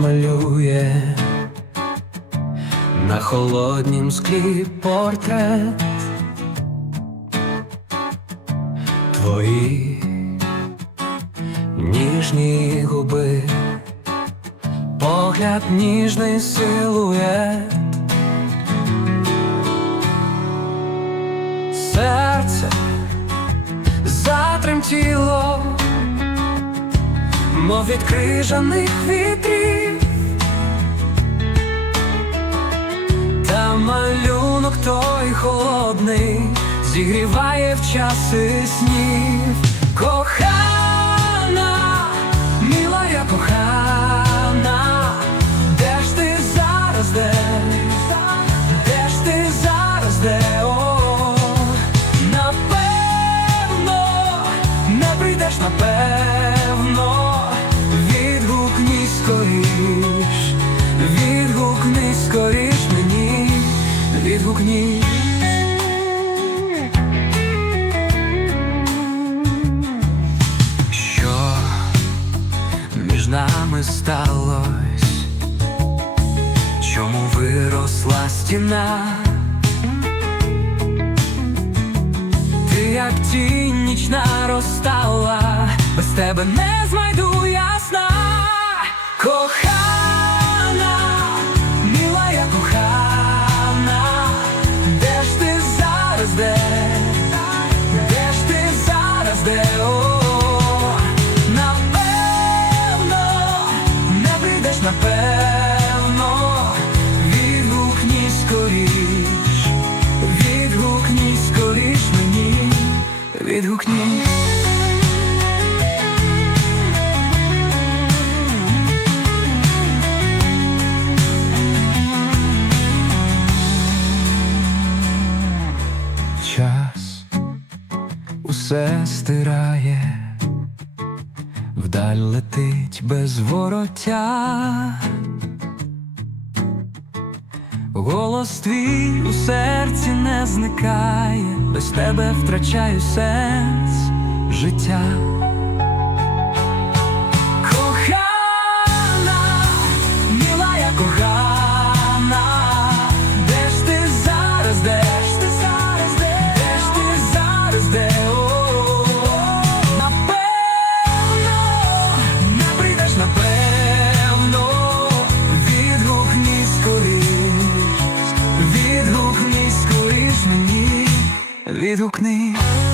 розмалює на холоднім склі портрет. Твої ніжні губи, погляд ніжний силует. Серце затремтіло, мов від крижаних вітрів, та малюнок той холодний зігріває в часи снів. Кохана, мила я кохана, де ж ти зараз, де? Де ж ти зараз, де? Відгукнись. Що між нами сталось? Чому виросла стіна? Ти як тінь нічна розстала, без тебе не знайду усе стирає, вдаль летить без вороття. Голос твій у серці не зникає, без тебе втрачаю сенс життя. скоріш, відгукнись скоріш мені, відгукнись.